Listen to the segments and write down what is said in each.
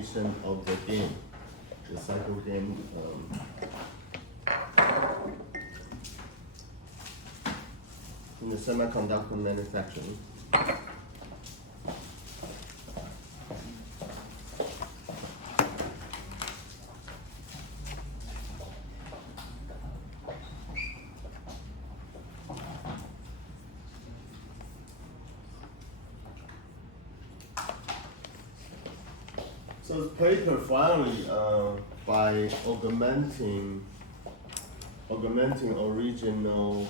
animation of the game, the cycle game. In the semiconductor manufacturing. So the paper finally, by augmenting original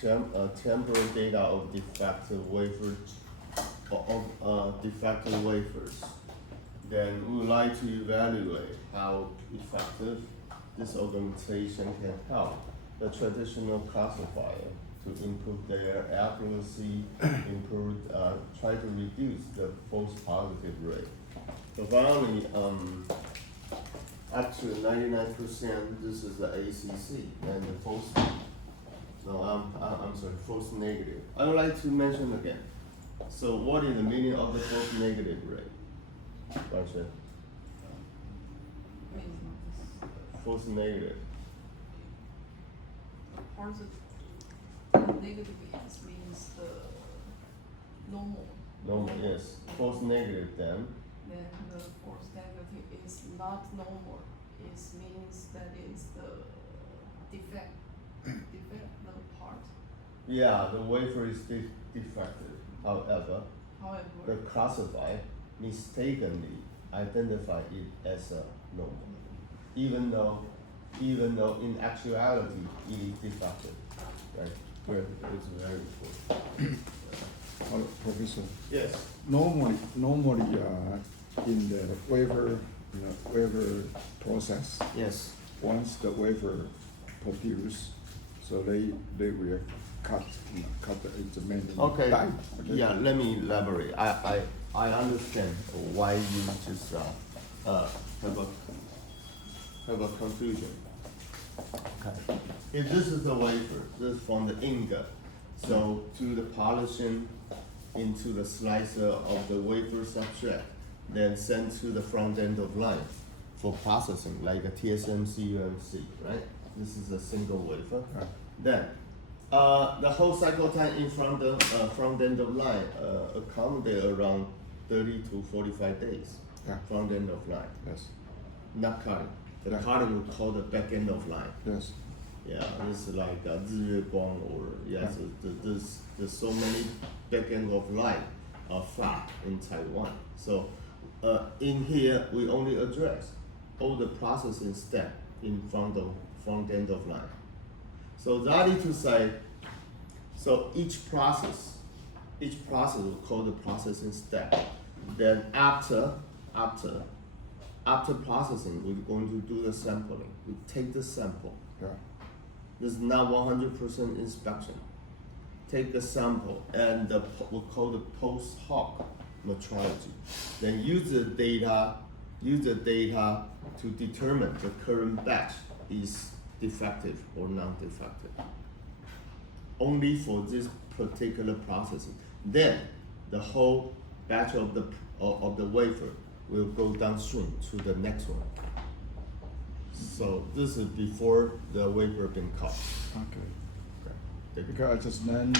temporal data of defective wafers, then we would like to evaluate how effective this augmentation can help the traditional classifier to improve their accuracy, try to reduce the false positive rate. So finally, up to 99%, this is the ACC, and the false. No, I'm sorry, false negative. I would like to mention again. So what is the meaning of the false negative rate? Question. False negative. Negative means the normal. Normal, yes. False negative then. Then the false negative is not normal. It means that it's the defect. The part. Yeah, the wafer is defective. However, the classifier mistakenly identify it as a normal, even though in actuality it is defective. Right? Well, it's very important. Professor. Yes. Normally, in the wafer process. Yes. Once the wafer produced, so they will cut it into many Okay. die. Okay. Yeah. Let me elaborate. I understand why you just have a confusion. Okay. If this is the wafer, this is from the ingot, so to the polishing into the slicer of the wafer substrate, then sent to the front end of line for processing, like a TSMC, UMC, right? This is a single wafer. Yeah. Then, the whole cycle time in front end of line accommodate around 30 to 45 days. Yeah. Front end of line, Yes. not cutting. The Yeah. cutting we call the back end of line. Yes. Yeah, this is like 日月光 or yes, there's so many back end of line fab in Taiwan. So in here we only address all the processing step in front end of line. So that is to say, so each process we call the processing step. Then after processing, we're going to do the sampling. We take the sample. Yeah. This is not 100% inspection. Take the sample and we call the post hoc metrology. Then use the data to determine the current batch is defective or non-defective. Only for this particular processing. Then the whole batch of the wafer will go downstream to the next one. So this is before the wafer been cut. Okay. Okay. Because I just learned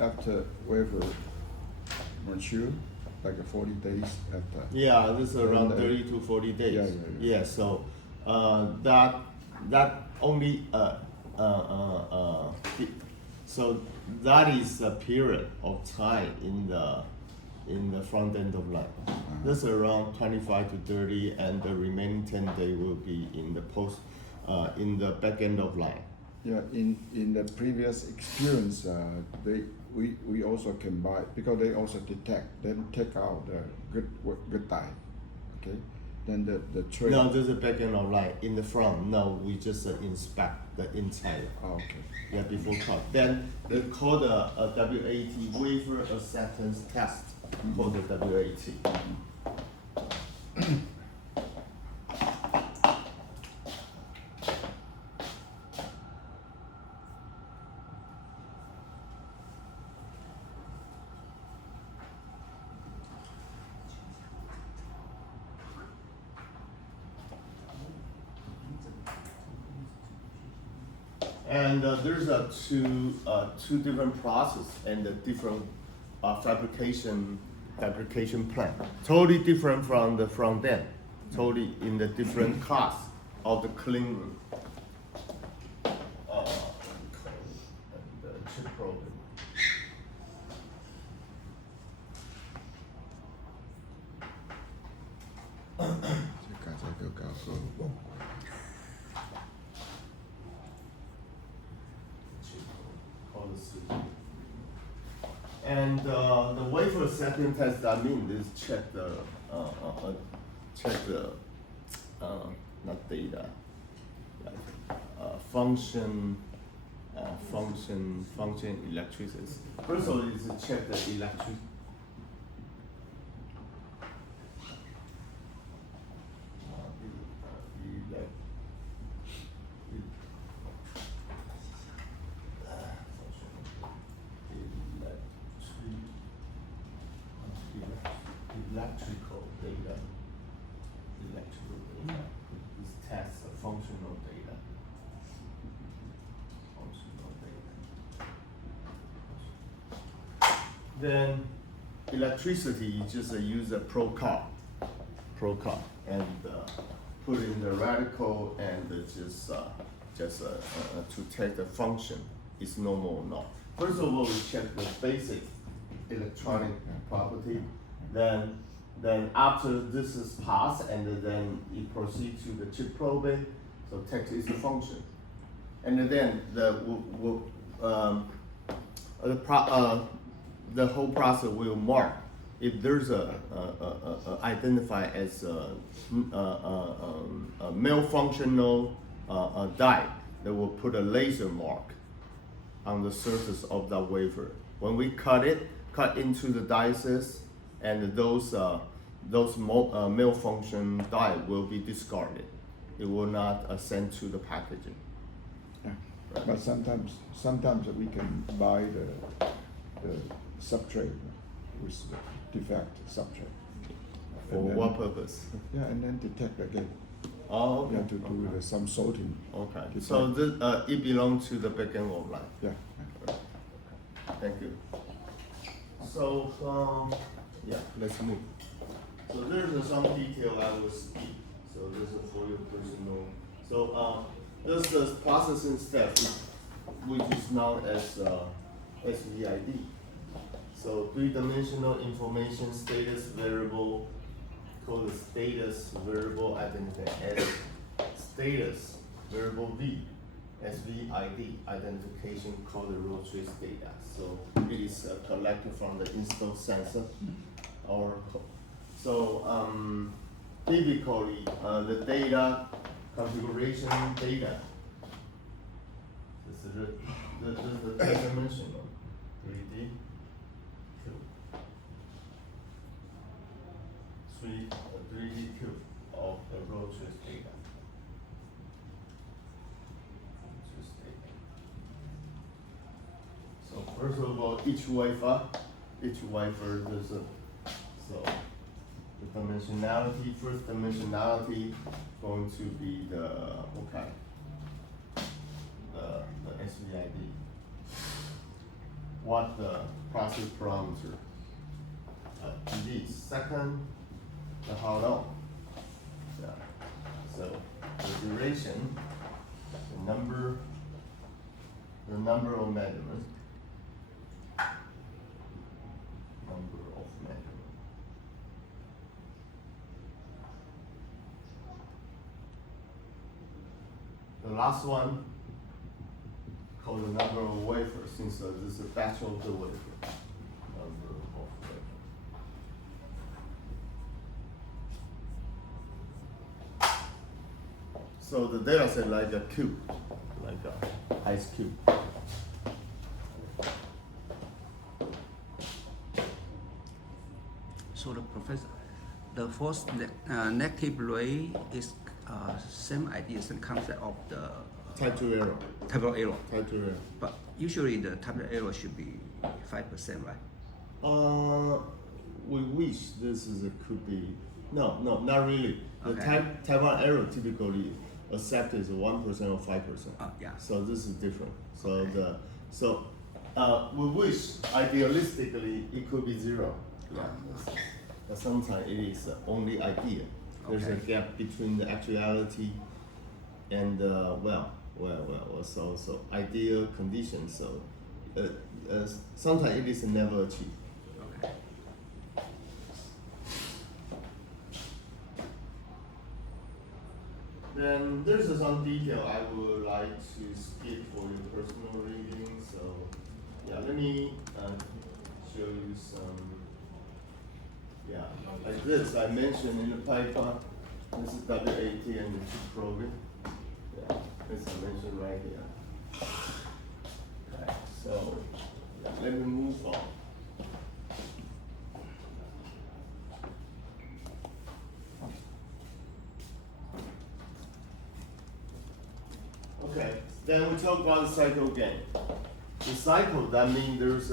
after wafer mature, like 40 days after. Yeah, this is around Then, 30 to 40 days. Yeah. Yeah, so that only so that is a period of time in the front end of line. This is around 25 to 30, and the remaining 10 days will be in in the back end of line. Yeah, in the previous experience, we also can buy, because they also detect, then take out the good die. Okay, then the tray. No, this is back end of line. In the front, no, we just inspect the inside. Oh, okay. Yeah, before cut. Then they call the WAT, wafer acceptance test. Called the WAT. And there's two different process and a different fabrication plan. Totally different from the front end. Totally in the different class of the clean room. And the chip program. 这刚才就搞过。 And the wafer acceptance test, I mean, is check the not data, like function electricity. First of all, is to check the electric. Electrical data. This test functional data. Then electricity, you just use a probe card, and put in the radical and just to test the function is normal or not. First of all, we check the basic electronic property. Then after this is passed, and then you proceed to the chip probing. So text is the function, and then the whole process will mark if there's a identify as a malfunctional die. They will put a laser mark on the surface of the wafer. When we cut into the dices, and those malfunction die will be discarded. It will not send to the packaging. Yeah. But sometimes we can buy the substrate with the defect substrate. For And then- what purpose? Yeah, and then detect again. Oh, okay. Yeah, to do some sorting. Okay. Detect. So it belongs to the backend of line. Yeah. Thank you. So yeah, let's move. So there's some detail I will skip. So this is for your personal. So this is the processing step, which is known as SVID. So three-dimensional information status variable called the status variable identifier as status variable V. SVID identification called the row trace data. So it is collected from the install sensor or so typically the data configuration data. This is the dimensional 3D. 3D cube of the row trace data. So first of all, each wafer there's a so the dimensionality, first dimensionality going to be the SVID. What the process parameter PD. Second, the how long. Yeah. So the duration, the number of measurements. The last one called the number of wafers, since this is a batch of the wafer. Number of wafers. So the data set like a cube, like a ice cube. So the professor, the first negative ray is same idea, same concept of the Type 2 error. type of error. Type 2 error. But usually the type of error should be 5%, right? We wish this is could be no, not really. The Okay. Taiwan error typically accept is 1% or 5%. Yeah. So this is different. So Okay. we wish idealistically it could be zero. Yeah. But sometimes it is only idea. There's a Okay. gap between the actuality and so ideal conditions. So sometimes it is never achieved. Okay. Then there's some detail I would like to skip for your personal reading. So yeah, let me show you some. Yeah, like this I mentioned in the paper. This is WAT and the two program. Yeah, this I mentioned right here. Okay, so yeah, let me move on. Okay, then we talk about the cycle again. The cycle, that means there's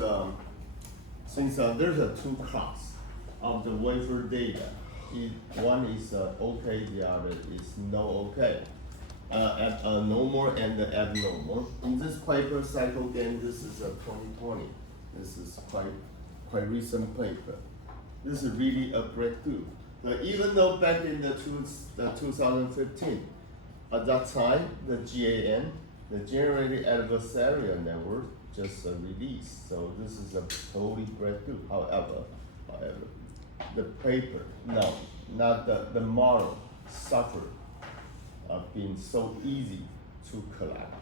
since there's two class of the wafer data. One is okay, the other is no okay. Normal and abnormal. In this paper cycle again, this is 2020. This is quite recent paper. This is really a breakthrough. Even though back in the 2015, at that time, the GAN, the Generated Adversarial Network, just released. So this is a totally breakthrough. However, the paper, no, not the model suffered being so easy to collapse.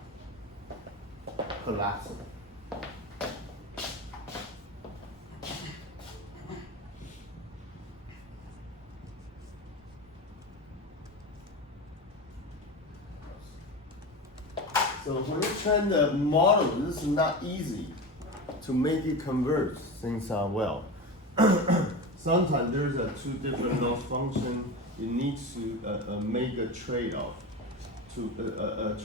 So when you train the model, this is not easy to make it converge. Things are well. Sometimes there's two different loss function. You need to make a trade-off to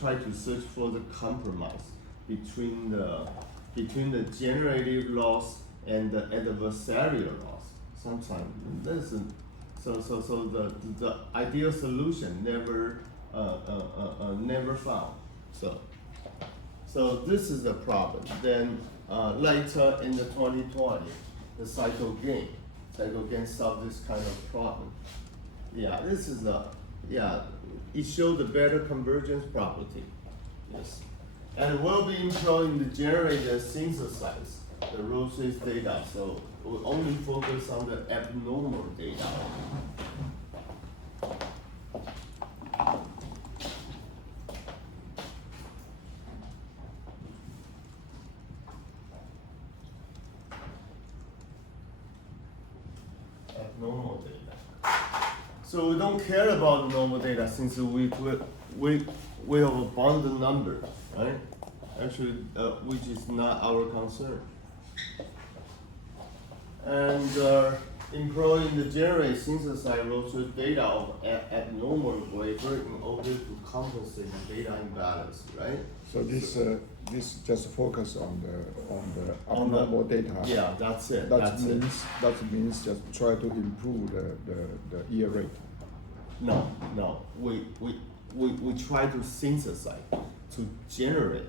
try to search for the compromise between the generative loss and the adversarial loss. Sometimes this is so the ideal solution never found. So this is the problem. Then later in the 2020, the cycle gain solved this kind of problem. Yeah, this is it showed the better convergence property. Yes, and we'll be employing the generator synthesize the row trace data. So we'll only focus on the abnormal data. Normal data. So we don't care about normal data since we have abundant number, right? Actually, which is not our concern. And employing the generate synthesize row trace data of abnormal wafer in order to compensate the data imbalance, right? So this just focus on the abnormal data. Yeah, that's it. That means just try to improve the year rate. No. We try to synthesize to generate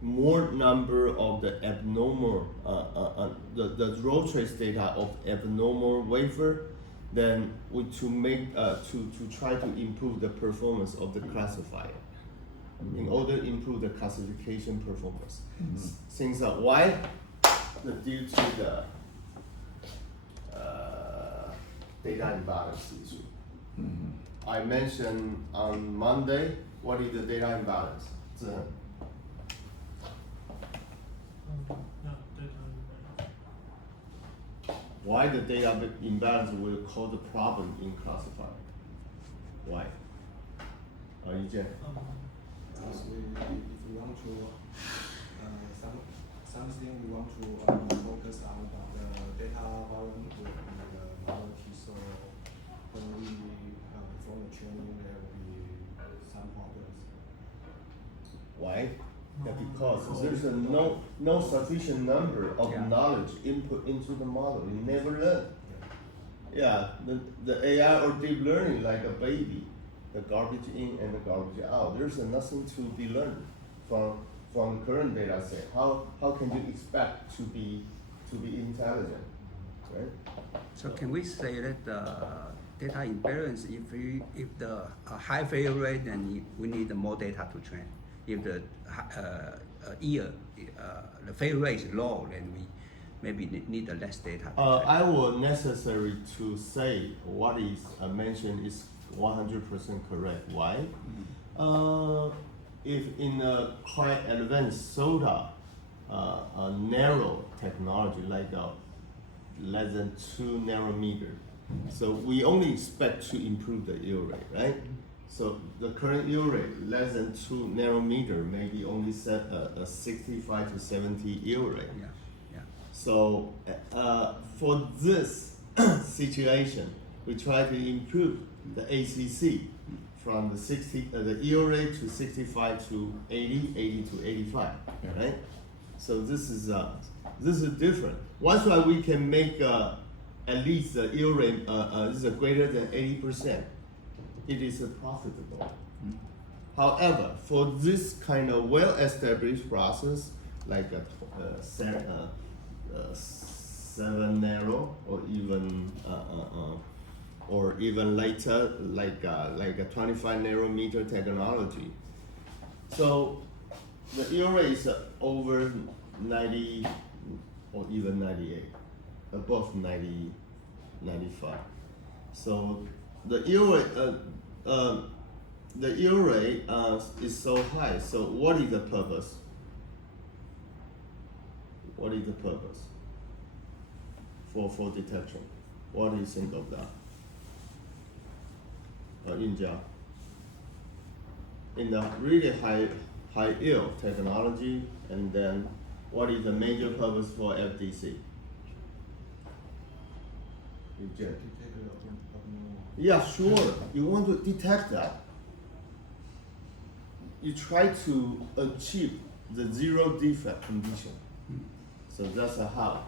more number of the abnormal the row trace data of abnormal wafer, then to try to improve the performance of the classifier. In order to improve the classification performance. Things are why? Due to the data imbalance issue. I mentioned on Monday, what is the data imbalance? Why the data imbalance will cause a problem in classifier? Why? Yi-Jian? Because if we want to something we want to focus on, but the data volume will be the model key. So when we perform the training, there will be some problems. Why? Yeah, because there's no sufficient number of knowledge input into the model. You never learn. Yeah, the AI or deep learning like a baby. the garbage in and the garbage out. There's nothing to be learned from current data set. How can you expect to be intelligent, right? So can we say that the data imbalance, if the high failure rate, then we need more data to train. If the the failure rate is low, then we maybe need less data to train. I will necessary to say what is mentioned is 100% correct. Why? If in a quite advanced soda, a narrow technology like less than 2 nanometer, so we only expect to improve the yield rate, right? So the current yield rate less than 2 nanometer, maybe only set a 65 to 70 yield rate. Yeah, yeah. So for this situation, we try to improve the ACC from the yield rate to 65 to 80, 80 to 85, Yeah. right? So this is different. That's why we can make at least the yield rate is greater than 80%. It is profitable. However, for this kind of well-established process, like a 7 nano or even later, like a 25 nanometer technology. So the yield rate is over 90 or even 98, above 90, 95. So the yield rate is so high. So what is the purpose? What is the purpose for detection? What do you think of that? Yunjia, in the really high yield technology, and then what is the major purpose for FDC? Yunjia. Yeah, sure. You want to detect that. You try to achieve the zero defect condition. So that's how.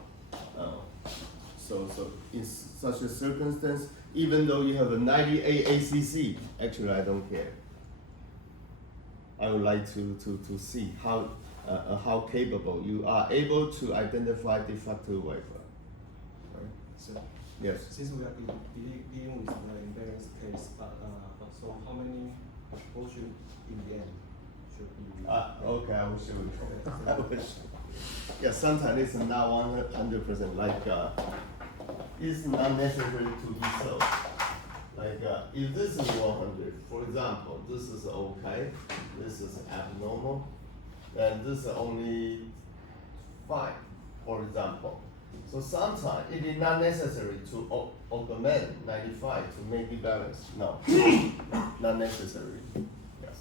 So in such a circumstance, even though you have a 98 ACC, actually I don't care. I would like to see how capable you are able to identify defective wafer. Right? So, Yes. since we are dealing with the imbalance case, but so how many portion in the end should be? Okay, I will show you. Okay. I will show you. Yeah, sometimes it's not 100%. Like it's not necessary to be so. Like if this is 100, for example, this is okay, this is abnormal, and this is only 5, for example. So sometimes it is not necessary to augment 95 to make it balance. No, not necessary. Yes.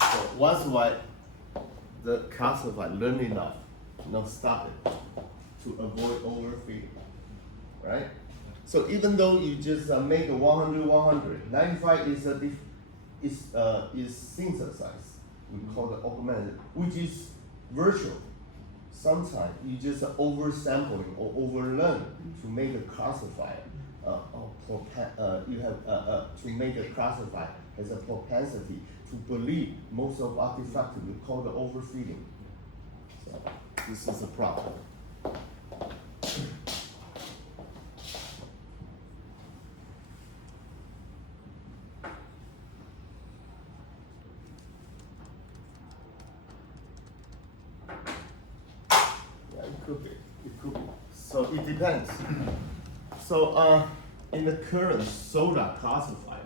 So that's why the classify learn enough, not stop it, to avoid overfitting, right? So even though you just make a 100, 100, 95 is synthesized. We call it augmented, which is virtual. Sometimes you just oversampling or overlearn to make a classifier. You have to make a classifier has a propensity to believe most of artifacts we call the overfitting. So this is a problem. Yeah, it could be. It could be. So it depends. So in the current soda classifier,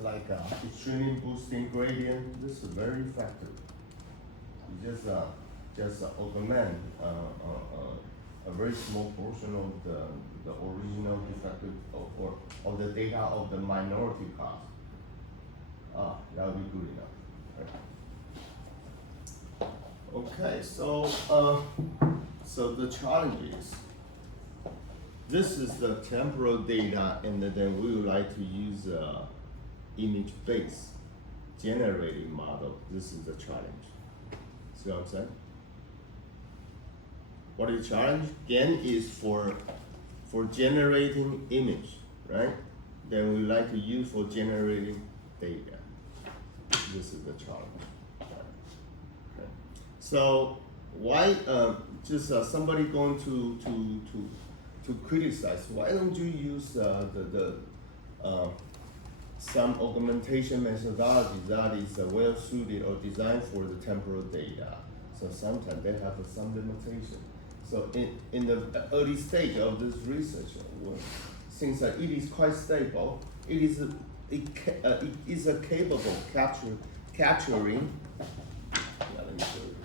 like extremely boosting gradient, this is very effective. You just augment a very small portion of the original defective or of the data of the minority class. That would be good enough. Right? Okay, so the challenge is, this is the temporal data, and then we would like to use image-based generating model. This is the challenge. See what I'm saying? What is challenge? Again, is for generating image, right? then we like to use for generating data. This is the challenge. Okay. So why just somebody going to criticize? Why don't you use some augmentation methodology that is well suited or designed for the temporal data? So sometimes they have some limitation. So in the early stage of this research, since it is quite stable, it is capable capturing. Yeah, let me show you.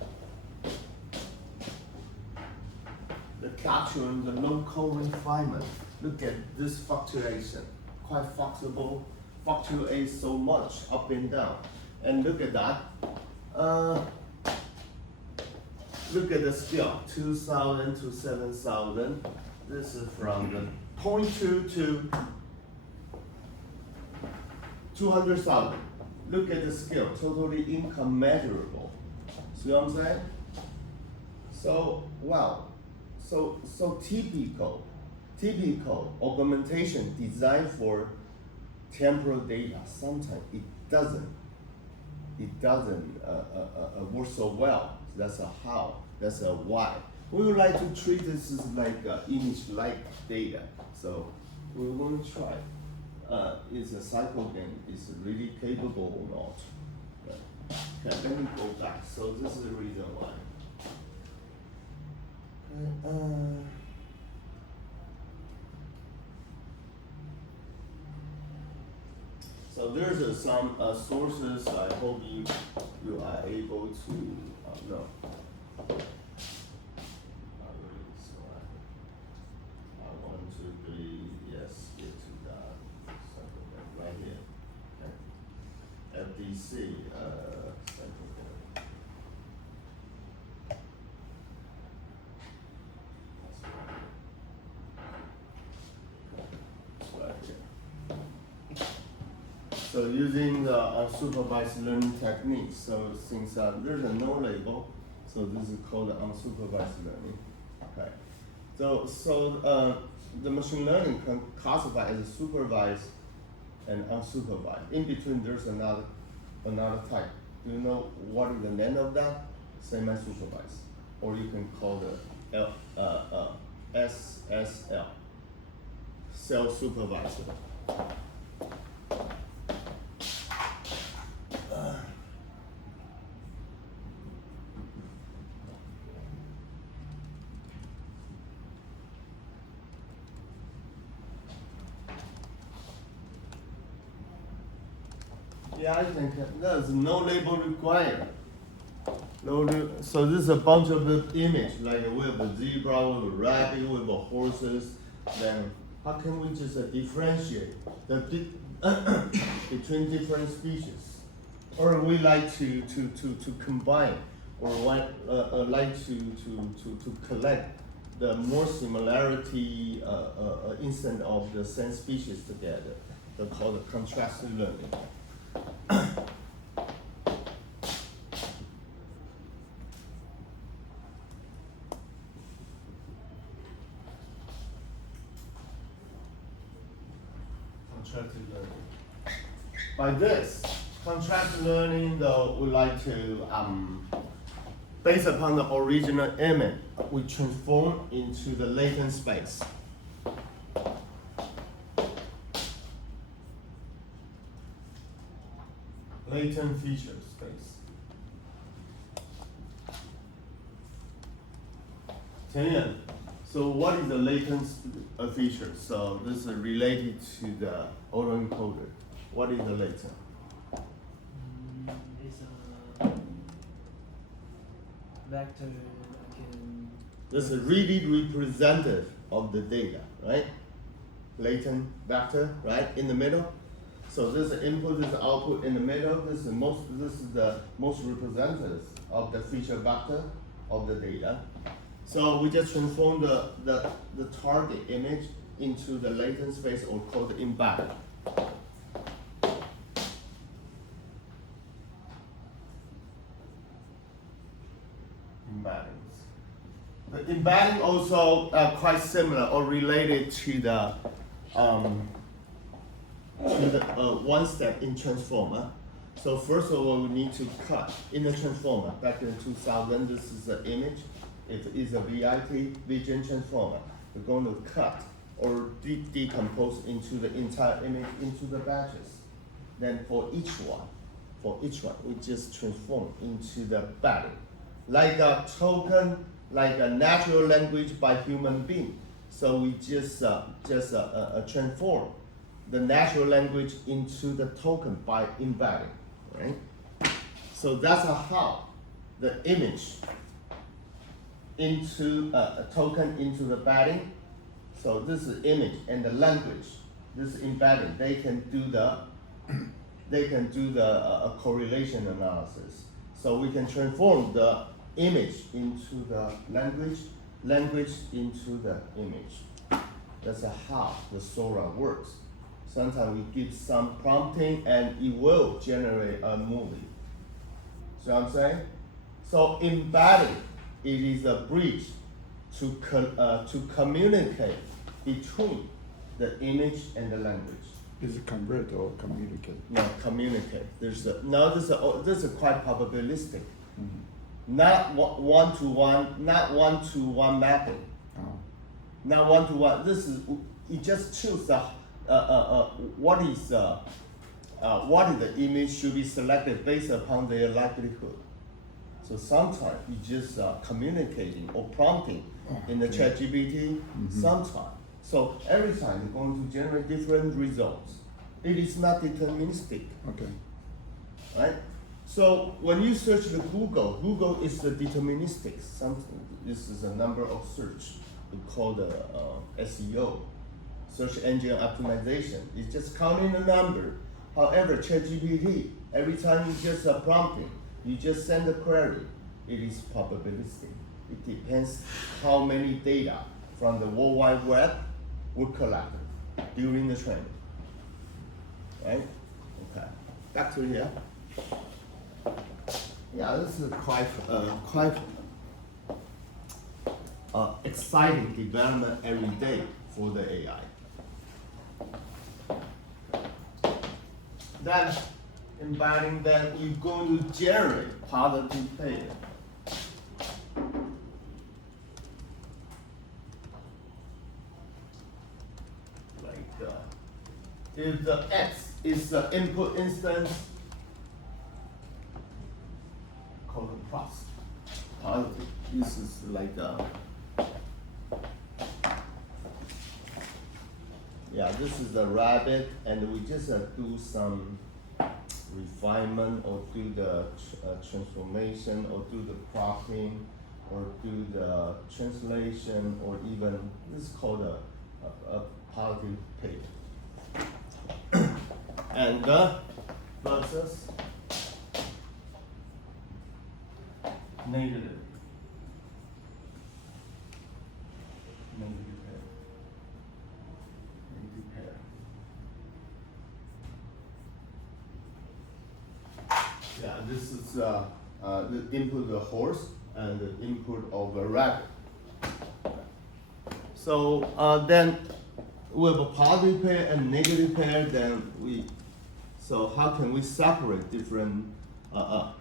The capturing the local refinement. Look at this fluctuation, quite flexible, fluctuates so much up and down. And look at that. Look at the scale, 2,000 to 7,000. This is from the 0.2 to 200,000. Look at the scale, totally incommensurable. See what I'm saying? So, wow. So typical augmentation designed for temporal data, sometimes it doesn't work so well. That's a how, that's a why. We would like to treat this as like image-like data. So we're going to try. Is a cycle game is really capable or not? Okay, let me go back. So this is the reason why. So there's some sources. I hope you are able to know. Not really. So I want to be get to that. So right here. Okay. FDC cycle game. Right here. So using the unsupervised learning techniques, so since there's a no label, so this is called unsupervised learning. Okay. So the machine learning can classify as supervised and unsupervised. In between, there's another type. Do you know what is the name of that? Semi-supervised, or you can call the SSL, self-supervised. Yeah, I think there's no label required. So this is a bunch of the image, like we have a zebra, we have a rabbit, we have a horses. Then how can we just differentiate the between different species? Or we like to combine, or like to collect the more similarity instant of the same species together. They call it contrastive learning. Contrastive learning. By this, contrastive learning, though, we like to, based upon the original image, we transform into the latent space. Latent feature space. 10. So what is the latent feature? So this is related to the autoencoder. What is the latent? It's a vector that can. This is really representative of the data, right? Latent vector, right, in the middle. So this is input, this is output in the middle. This is the most representative of the feature vector of the data. So we just transform the target image into the latent space, or called the embedding. Embeddings. The embedding also quite similar or related to the to the one step in transformer. So first of all, we need to cut in the transformer. Back in 2000, this is the image. It is a VIT vision transformer. We're going to cut or decompose into the entire image into the batches. Then for each one, we just transform into the battery, like a token, like a natural language by human being. So we just transform the natural language into the token by embedding, right? So that's how the image into a token into the embedding. So this is image and the language. This embedding. They can do the correlation analysis. So we can transform the image into the language, language into the image. That's how the Sora works. Sometimes we give some prompting and it will generate a movie. See what I'm saying? So embedding, it is a bridge to communicate between the image and the language. Is it convert or communicate? No, communicate. This is quite probabilistic. Mm-hmm. Not one to one mapping. Oh. Not one to one. This is you just choose the what is the image should be selected based upon their likelihood. So sometimes you just communicating or prompting in the Okay. ChatGPT. Mm-hmm. Sometimes. So every time you're going to generate different results. It is not deterministic, Okay. right? So when you search the Google is the deterministic. This is a number of search. We call the SEO, search engine optimization. It's just counting the number. However, ChatGPT, every time you just prompting, you just send a query. It is probabilistic. It depends how many data from the World Wide Web were collected during the training. Right? Okay. Back to here. Yeah, this is quite exciting development every day for the AI. Then embedding that you're going to generate positive data. Like if the X is the input instance, call it plus. Positive. This is like yeah, this is the rabbit, and we just do some refinement or do the transformation or do the cropping or do the translation or even this is called a positive page. And versus negative. Negative pair. Negative pair. Yeah, this is the input of a horse and the input of a rabbit. So then we have a positive pair and negative pair. So how can we separate different? How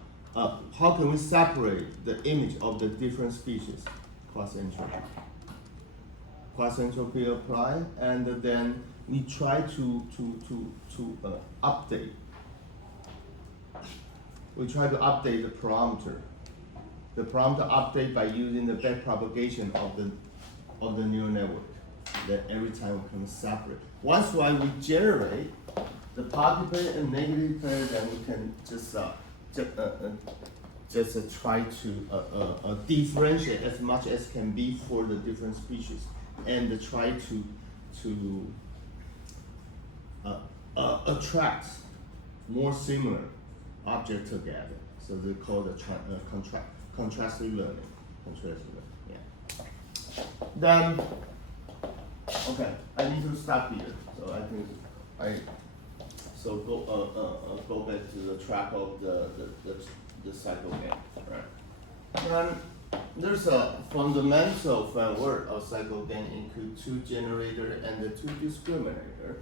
can we separate the image of the different species? Cross entropy. Cross entropy apply, and then we try to update. We try to update the parameter. The parameter update by using the backpropagation of the neural network. That every time we can separate. Once we generate the positive pair and negative pair, then we can just try to differentiate as much as can be for the different species, and try to attract more similar objects together. So they call the contrastive learning. Yeah. Then, okay, I need to stop here. So I think go back to the track of the cycle game, right? Then there's a fundamental framework of cycle gain include two generator and the two discriminator.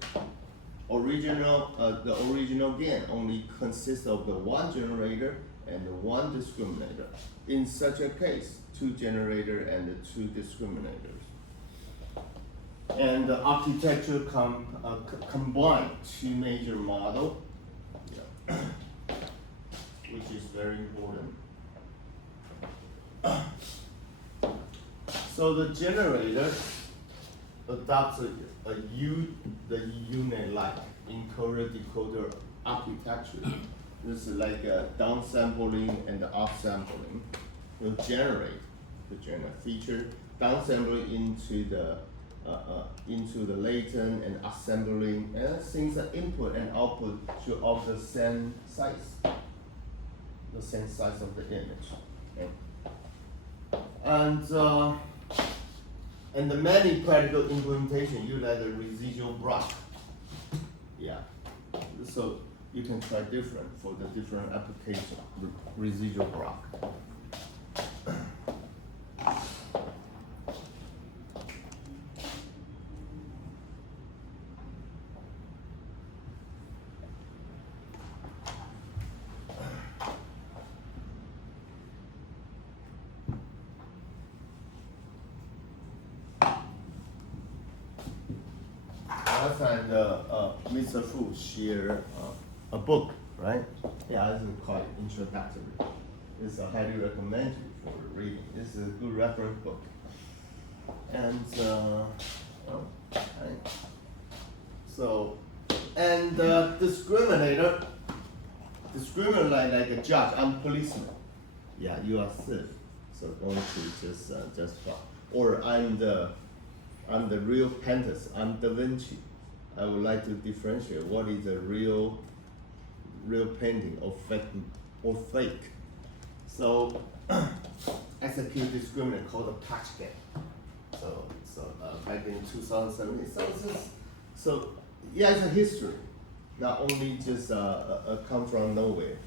the original gain only consists of the one generator and the one discriminator. In such a case, two generator and the two discriminators. And the architecture combine two major model, yeah, which is very important. So the generator adopts the unit-like encoder-decoder architecture. This is like a downsampling and upsampling. Will generate feature downsampling into the latent and assembling, and since the input and output should of the same size of the image. Okay. And the many practical implementation utilize the residual block. Yeah. So you can try different for the different application, residual block. Last time Mr. Fu shared a book, right? Yeah, this is quite introductory. It's a highly recommended for reading. This is a good reference book. And right. So, and discriminator like a judge. I'm policeman. Yeah, you are thief. So don't you just fuck. Or I'm the real painter. I'm Da Vinci. I would like to differentiate what is a real painting or fake. So execute discriminator called a patch game. So back in 2017. So yeah, it's a history. Not only just come from nowhere.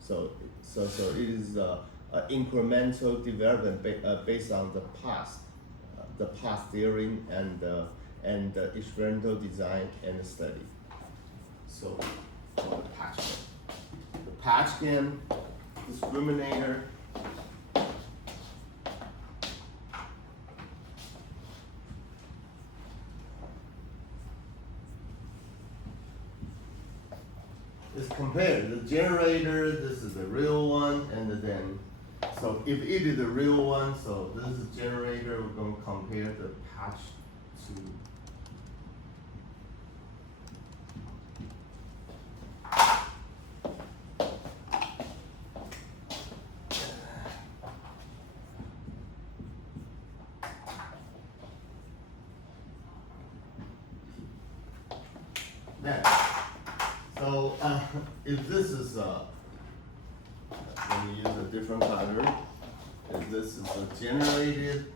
So it is incremental development based on the past theory and the experimental design and study. So the patch game, discriminator. Let's compare the generator. This is the real one, and then so if it is the real one, so this is generator. We're going to compare the patch to. Then, so if this is let me use a different color. If this is a generated,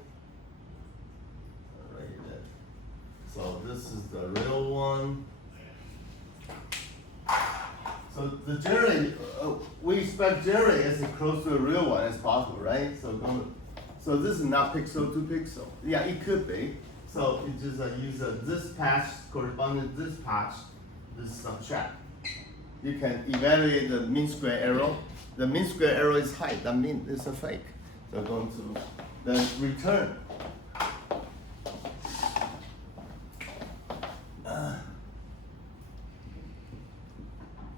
so this is the real one. So the generate, we expect generate as close to the real one as possible, right? So this is not pixel to pixel. Yeah, it could be. So it just use this patch corresponding to this patch, this subtract. You can evaluate the mean square error. The mean square error is high. That means it's a fake. So going to then return.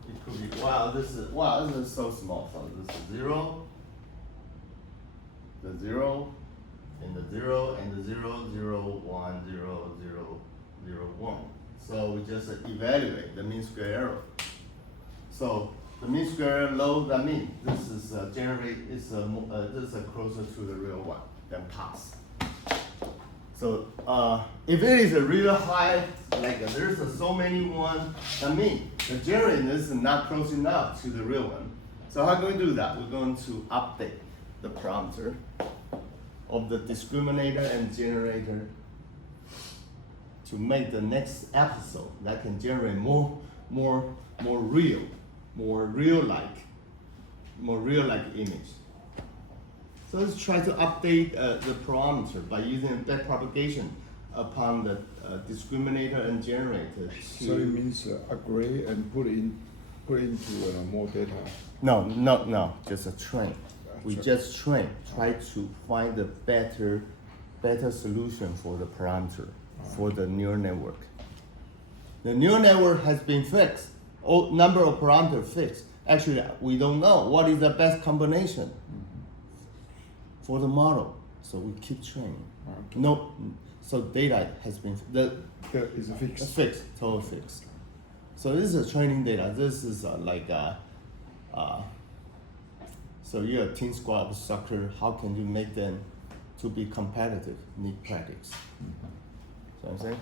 It could be this is so small. So this is 0, the 0, and the 0, and the 0, 0, 1, 0, 0, 0, 1. So we just evaluate the mean square error. So the mean square error low, that means this is this is closer to the real one than pass. So if it is a real high, like there's so many one, that means the generator is not close enough to the real one. So how can we do that? We're going to update the parameter of the discriminator and generator to make the next episode that can generate more real-like image. So let's try to update the parameter by using backpropagation upon the discriminator and generator to. So it means agree and put into more data. No, just a train. We Train. just try to find a better solution for the parameter for the neural network. The neural network has been fixed. All number of parameters fixed. Actually, we don't know what is the best combination for the model. So we keep training. Okay. No, so data has been That is fixed. fixed, total fixed. So this is training data. This is so you're a team squad structure. How can you make them to be competitive? Need practice. So I'm saying,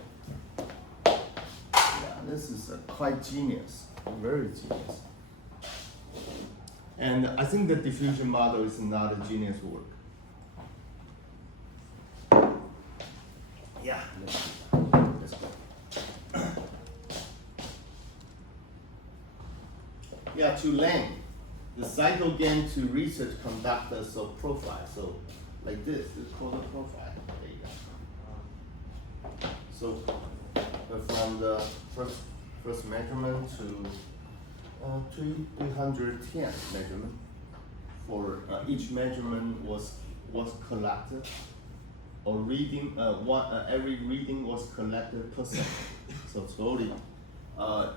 yeah, this is quite genius, very genius. And I think the diffusion model is not a genius work. Yeah, let's go. Yeah, to learn the cycle gain to research conductors of profile. So like this, it's called a profile data. So from the first measurement to 310 measurement. For each measurement was collected, or reading every reading was collected per second. So slowly,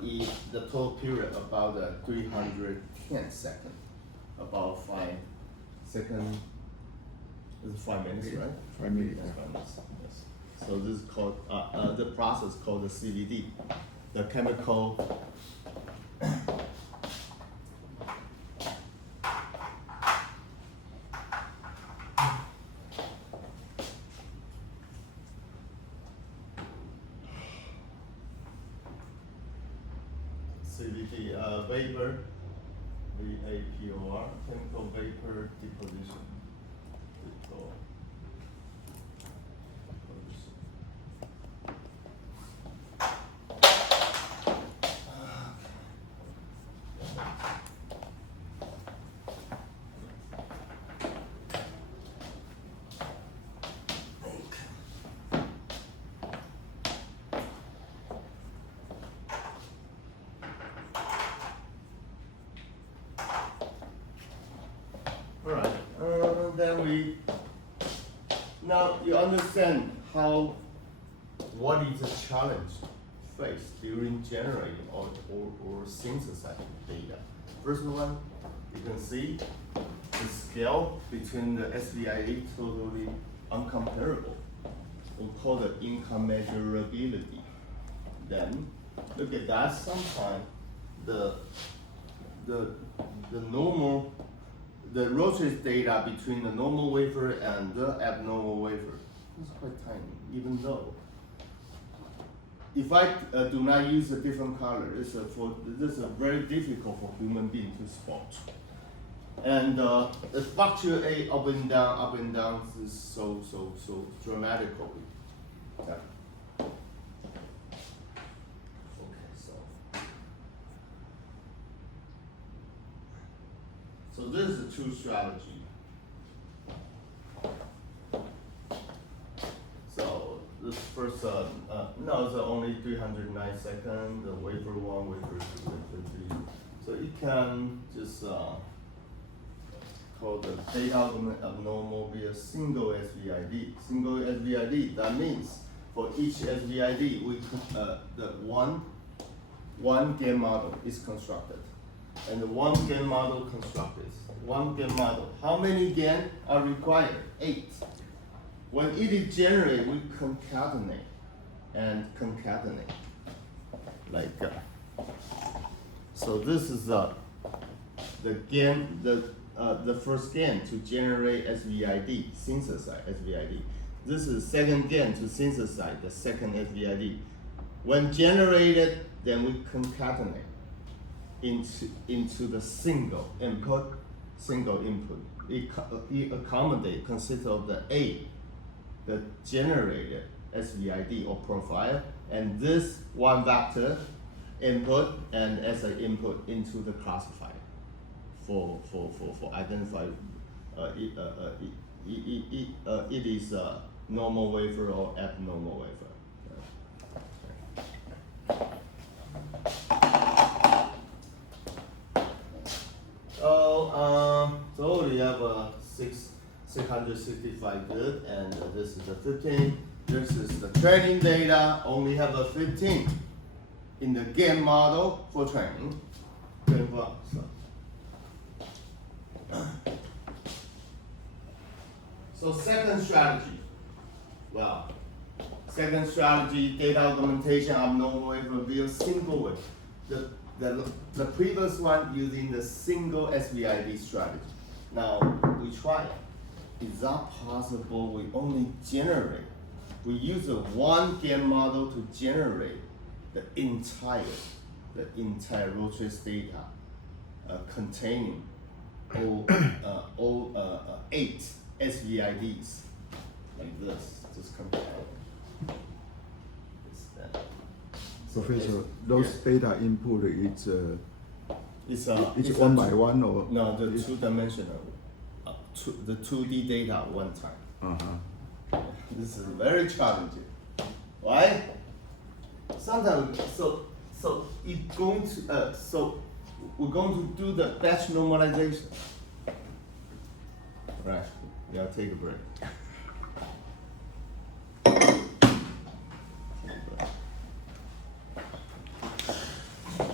in the total period about 310 seconds, about 5 seconds. This is 5 minutes, right? 5 minutes. Yeah, 5 minutes. Yes. So this is called the process called the CVD, the chemical. CVD, vapor, VAPOR, chemical vapor deposition. Deposition. Alright, then now you understand what is the challenge faced during generating or synthesizing data. First one, you can see the scale between the SVID totally uncomparable. We call it incommensurability. Then look at that. Sometimes the normal, the rotary data between the normal wafer and the abnormal wafer is quite tiny. Even though, if I do not use a different color, this is very difficult for human being to spot. And it fluctuate up and down is so dramatically. Yeah. So this is a true strategy. So this first, no, it's only 309 seconds, the wafer 1, wafer 2, wafer 3. So you can just call the data abnormal be a single SVID. Single SVID, that means for each SVID, we the one gain model is constructed. And the one gain model constructed. One gain model. How many gain are required? 8. When it is generated, we concatenate and concatenate. Like so this is the gain, the first gain to generate SVID, synthesize SVID. This is second gain to synthesize the second SVID. When generated, then we concatenate into the single input. It accommodate consists of the A, the generated SVID or profile, and this one vector input and as an input into the classifier for identify. It is normal wafer or abnormal wafer. So we have a 665 good, and this is a 15. This is the training data. Only have a 15 in the game model for training. So second strategy. Well, second strategy, data augmentation of normal wafer via single wafer. The previous one using the single SVID strategy. Now we try it. Is that possible? We only generate. We use a one game model to generate the entire road trace data containing all 8 SVIDs like this. Just compare. Professor, those yeah. data input it's It's one by one or no, the two-dimensional, the 2D data at one time. Uh-huh. This is very challenging. Why? Sometimes so it's going to so we're going to do the batch normalization. Right. Yeah, take a break.